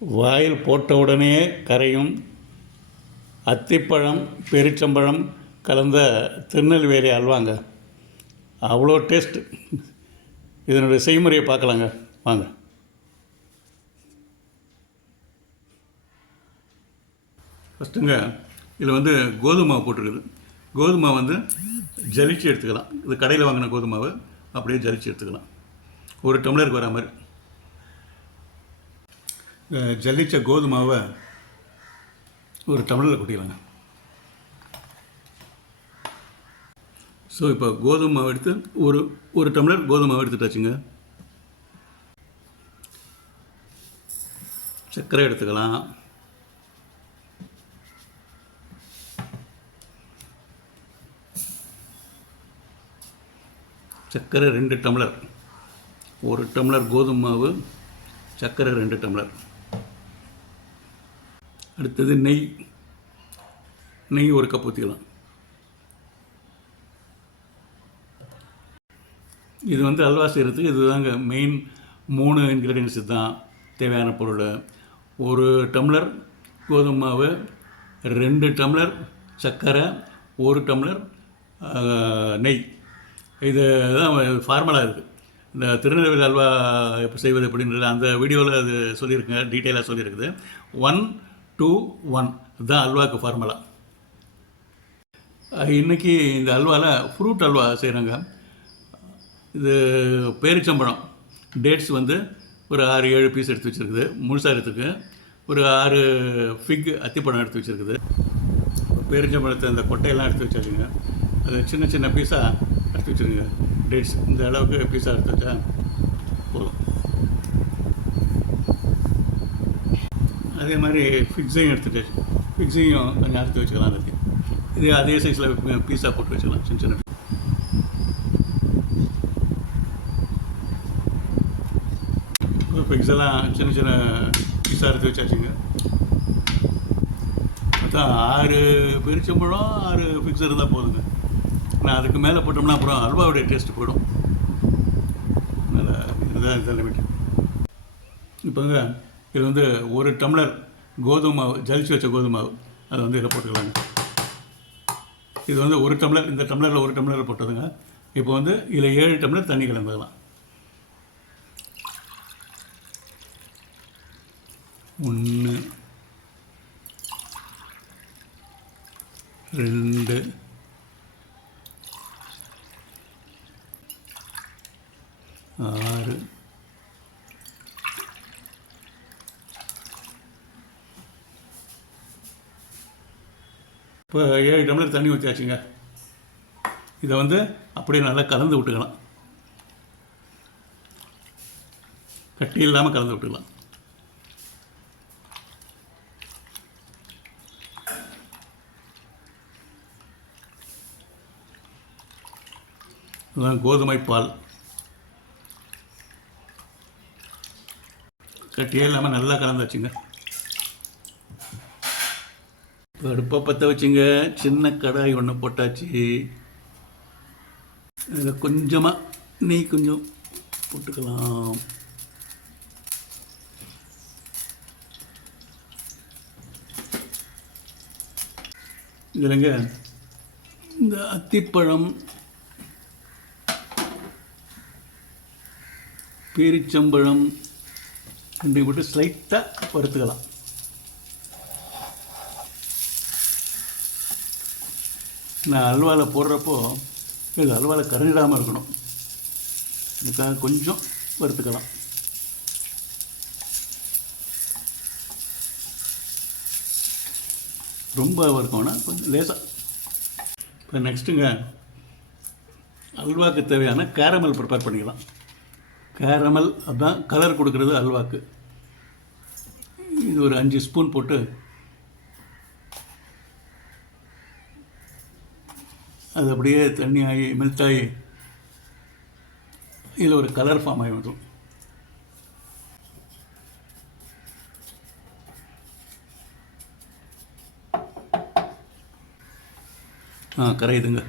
வாயில் போட்ட உடனே கரையும் அத்திப்பழம் பேரிச்சம்பழம் கலந்த திருநெல்வேலி அல்வாங்க. அவ்வளோ டேஸ்ட். இதனுடைய செய்முறையை பார்க்கலாங்க வாங்க. ஃபஸ்ட்டுங்க இதில் வந்து கோதுமை மாவு போட்டிருக்குது. கோதுமை மாவு வந்து ஜலிச்சு எடுத்துக்கலாம். இது கடையில் வாங்கின கோதுமை மாவு அப்படியே ஜலிச்சு எடுத்துக்கலாம். ஒரு டம்ளருக்கு வர மாதிரி ஜல்லிச்ச கோதுமை மாவை ஒரு டம்ளரில் கொட்டிக்கலாங்க. ஸோ இப்போ கோதுமை மாவு எடுத்து ஒரு டம்ளர் கோதுமை மாவு எடுத்துட்டாச்சுங்க. சர்க்கரை எடுத்துக்கலாம். சர்க்கரை 2 டம்ளர். ஒரு டம்ளர் கோதுமை மாவு, சர்க்கரை 2 டம்ளர். அடுத்தது நெய் ஒரு கப் ஊற்றிக்கலாம். இது வந்து அல்வா செய்கிறதுக்கு இது தாங்க மெயின். 3 இன்க்ரீடியன்ஸ் தான் தேவையான பொருள். ஒரு டம்ளர் கோதுமை மாவு, 2 டம்ளர் சர்க்கரை, 1 டம்ளர் நெய். இது தான் ஃபார்மலாக இருக்குது. இந்த திருநெல்வேலி அல்வா இப்போ செய்வது எப்படின்றது அந்த வீடியோவில் அது சொல்லியிருக்குங்க, டீட்டெயிலாக சொல்லியிருக்குது. 1, 2, 1 இதுதான் அல்வாவுக்கு ஃபார்முலா. இன்றைக்கி இந்த அல்வாவில் ஃப்ரூட் அல்வா செய்கிறாங்க. இது பேரிச்சம்பழம் டேட்ஸ் வந்து ஒரு 6-7 பீஸ் எடுத்து வச்சுருக்குது. முழுசாக எடுத்துருக்கு. ஒரு 6 ஃபிக் அத்திப்பழம் எடுத்து வச்சுருக்குது. பேரிச்சம்பழத்தை அந்த கொட்டையெல்லாம் எடுத்து வச்சாச்சுங்க. அது சின்ன சின்ன பீஸாக எடுத்து வச்சுருங்க. டேட்ஸ் இந்த அளவுக்கு பீஸாக எடுத்து வச்சா போதும். அதே மாதிரி ஃபிக்ஸையும் எடுத்துகிட்டு ஃபிக்ஸையும் கொஞ்சம் எடுத்து வச்சுக்கலாம். அதுக்கு இது அதே சைஸில் பீஸாக போட்டு வச்சுக்கலாம். சின்ன சின்ன ஃபிக்ஸ் எல்லாம் சின்ன சின்ன பீஸாக எடுத்து வச்சாச்சுங்க. அதான் 6 பேரிச்சம்பழம் 6 ஃபிக்ஸ் இருந்தால் போதுங்க. நான் அதுக்கு மேலே போட்டோம்னா அப்புறம் அல்வாவுடைய டேஸ்ட்டு போயிடும். நல்லா இதுதான் லிமிட். இப்போங்க இது வந்து 1 டம்ளர் கோதுமை மாவு, ஜலிச்சு வச்ச கோதுமை மாவு, அதை வந்து இதில் போட்டுக்கலாங்க. இது வந்து 1 டம்ளர், இந்த டம்ளரில் 1 டம்ளர் போட்டதுங்க. இப்போ வந்து இதில் 7 டம்ளர் தண்ணி கலந்துக்கலாம். 1, 2, 6, இப்போ 7 டம்ளர் தண்ணி ஊற்றியாச்சுங்க. இதை வந்து அப்படியே நல்லா கலந்து விட்டுக்கலாம். கட்டி இல்லாமல் கலந்து விட்டுக்கலாம். இதுதான் கோதுமை பால். கட்டியே இல்லாமல் நல்லா கலந்தாச்சுங்க. அடுப்பை பற்ற வச்சுங்க. சின்ன கடாய் ஒன்று போட்டாச்சு. இதில் கொஞ்சமாக நெய் கொஞ்சம் போட்டுக்கலாம். இதில்ங்க இந்த அத்திப்பழம், பேரிச்சம்பழம் ரெண்டையும் போட்டு ஸ்லைட்டாக வறுத்துக்கலாம். நான் அல்வாவில் போடுறப்போ இது அல்வாவில் கரைஞ்சிடாமல் இருக்கணும். இதுக்காக கொஞ்சம் வறுத்துக்கலாம். ரொம்ப வறுக்கணும்னா கொஞ்சம் லேசாக. இப்போ நெக்ஸ்ட்டுங்க அல்வாவுக்கு தேவையான கேரமல் ப்ரிப்பேர் பண்ணிக்கலாம். கேரமல் அதுதான் கலர் கொடுக்குறது அல்வாக்கு. இது ஒரு 5 ஸ்பூன் போட்டு அது அப்படியே தண்ணி ஆகி மெல்ட் ஆகி இதில் ஒரு கலர் ஃபார்ம் ஆகி வந்துடும். கரையுதுங்க.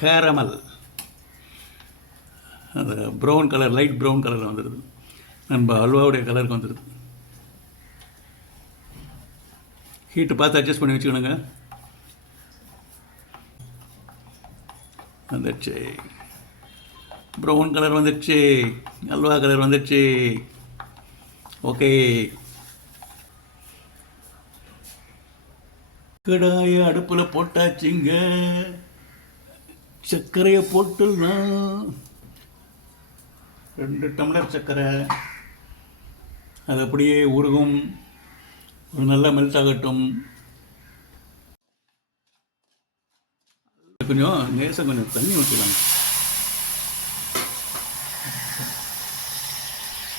கேரமல், அந்த ப்ரௌன் கலர், லைட் ப்ரௌன் கலரில் வந்துடுது. நம்ம அல்வாவுடைய கலருக்கு வந்துடுது. ஹீட்டு பார்த்து அட்ஜஸ்ட் பண்ணி வச்சுக்கணுங்க. வந்துடுச்சு, ப்ரௌன் கலர் வந்துடுச்சு, அல்வா கலர் வந்துடுச்சு. ஓகே, கடாயை அடுப்பில் போட்டாச்சுங்க. சர்க்கரையை போட்டுடலாம். 2 டம்ளர் சர்க்கரை. அது அப்படியே உருகும், ஒரு நல்லா மெல்ட் ஆகட்டும். கொஞ்சம் நேசம் கொஞ்சம் தண்ணி ஊற்றிடலாம்.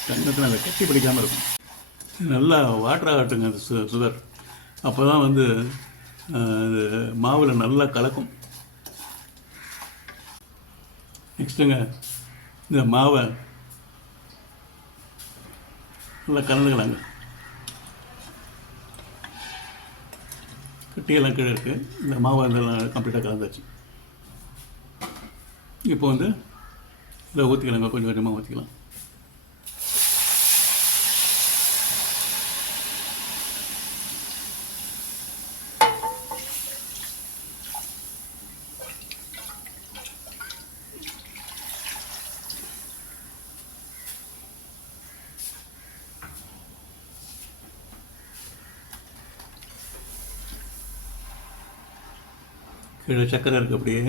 தண்ணத்தில் அதை கட்டி பிடிக்காமல் இருக்கும். நல்லா வாட்டர் ஆகட்டுங்க அந்த சுகர். அப்போ தான் வந்து மாவில் நல்லா கலக்கும். நெக்ஸ்ட்டுங்க, இந்த மாவை நல்லா கலந்துக்கலாங்க. கட்டியெல்லாம் கீழே இருக்குது. இந்த மாவை இதெல்லாம் கம்ப்ளீட்டாக கலந்தாச்சு. இப்போ வந்து இதை ஊற்றிக்கலாங்க, கொஞ்சம் கொஞ்சமாக ஊற்றிக்கலாம். கீழே சக்கரை இருக்குது, அப்படியே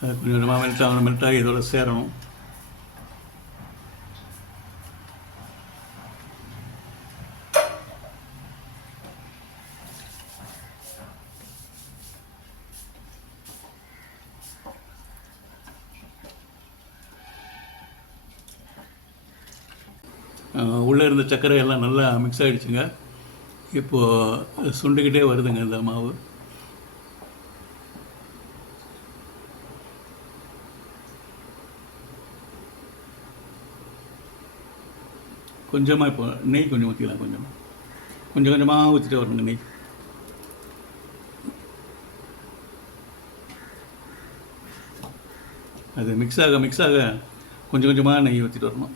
கொஞ்சம் கொஞ்சமாக மெல்ட்டாகி இதோட சேரணும். உள்ளே இருந்த சர்க்கரை எல்லாம் நல்லா மிக்ஸ் ஆகிடுச்சுங்க. இப்போது சுண்டுக்கிட்டே வருதுங்க இந்த மாவு. கொஞ்சமாக இப்போ நெய் கொஞ்சம் ஊற்றிக்கலாம். கொஞ்சம் கொஞ்சமாக ஊற்றிட்டு வரணுங்க நெய். அது மிக்ஸ் ஆக கொஞ்சம் கொஞ்சமாக நெய் ஊற்றிட்டு வரணும்.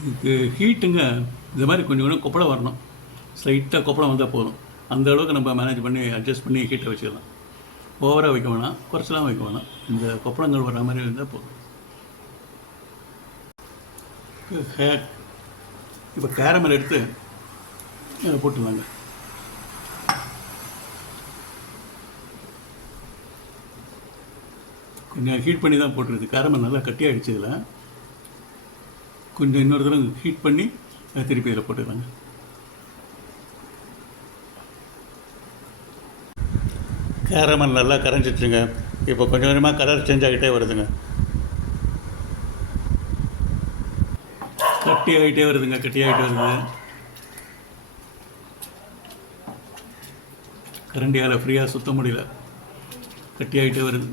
இதுக்கு ஹீட்டுங்க இந்த மாதிரி கொஞ்சம் கொப்பளம் வரணும். ஸ்லைட்டாக கொப்பளம் வந்தால் போதும். அந்த அளவுக்கு நம்ம மேனேஜ் பண்ணி அட்ஜஸ்ட் பண்ணி ஹீட்டை வச்சுக்கலாம். ஓவராக வைக்க வேணாம், குறைச்சலாம் வைக்க வேணாம். இந்த கொப்பளங்கள் வர மாதிரி இருந்தால் போதும். இப்போ கேரமல் எடுத்து போட்டுருவாங்க. கொஞ்சம் ஹீட் பண்ணி தான் போட்டுருது. கேரமல் நல்லா கட்டியாகிடுச்சு. இதில் கொஞ்சம் இன்னொரு தடவை ஹீட் பண்ணி திருப்பி இதில் போட்டுருவாங்க. கேரமல் நல்லா கரைஞ்சிட்ருங்க. இப்போ கொஞ்சம் கொஞ்சமாக கலர் சேஞ்ச் ஆகிட்டே வருதுங்க. கட்டியாகிட்டே வருது. கரண்டியால் ஃப்ரீயாக சுத்த முடியல, கட்டியாகிட்டே வருது.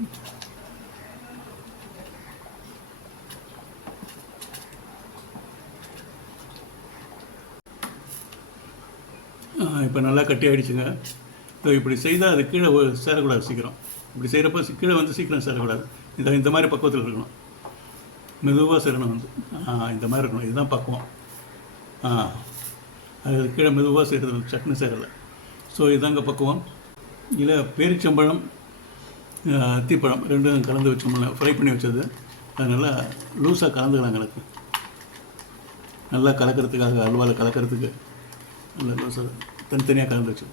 இப்போ நல்லா கட்டி ஆகிடுச்சுங்க. இப்படி செய்தால் அது கீழே சேரக்கூடாது சீக்கிரம். இப்படி செய்கிறப்ப கீழே வந்து சீக்கிரம் சேரக்கூடாது. இந்த மாதிரி பக்குவத்தில் இருக்கணும். மெதுவாக சேரணும் வந்து இந்த மாதிரி இருக்கணும். இதுதான் பக்குவம். அது கீழே மெதுவாக செய்கிறது, சட்னி சேரலை. ஸோ இதுதாங்க பக்குவம். இதில் பேரிச்சம்பழம், அத்திப்பழம் ரெண்டும் கலந்து வச்சோம்ல, ஃப்ரை பண்ணி வச்சது. அது நல்லா லூஸாக கலந்துக்கலாம். நல்லா கலக்கிறதுக்காக, அல்வாவில் கலக்கிறதுக்கு நல்லா லூஸாக தனித்தனியாக கலந்து வச்சு.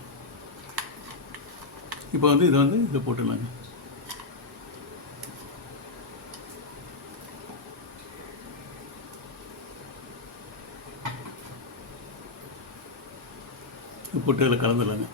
இப்போ வந்து இதை போட்டுடலாங்க. போட்டு அதில் கலந்துடலாங்க.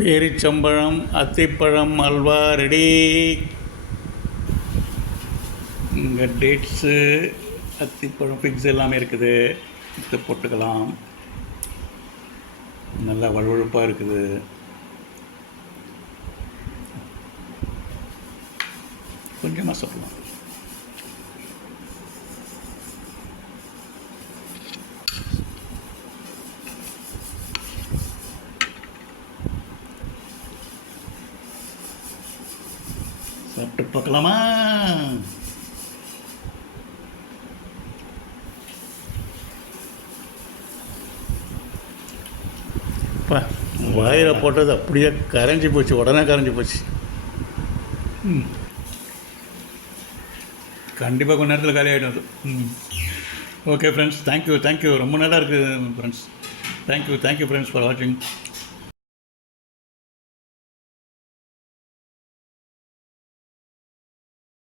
பேரிச்சம்பழம், அத்திப்பழம் அல்வா ரெடி. இங்கே டேட்ஸு, அத்திப்பழம், ஃபிக்ஸ் எல்லாமே இருக்குது. இதை போட்டுக்கலாம். நல்லா வழுவழுப்பாக இருக்குது. கொஞ்சமாக சாப்பிடலாம். சாப்பிட்டு பார்க்கலாமா? அப்பா, வாயில் போட்டது அப்படியே கரைஞ்சி போச்சு, உடனே கரைஞ்சி போச்சு. கண்டிப்பாக கொஞ்ச நேரத்தில் காலி ஆகிடும் அது. Okay friends, thank you. ரொம்ப நல்லா இருக்குது ஃப்ரெண்ட்ஸ். தேங்க்யூ ஃப்ரெண்ட்ஸ் ஃபார் வாட்சிங்.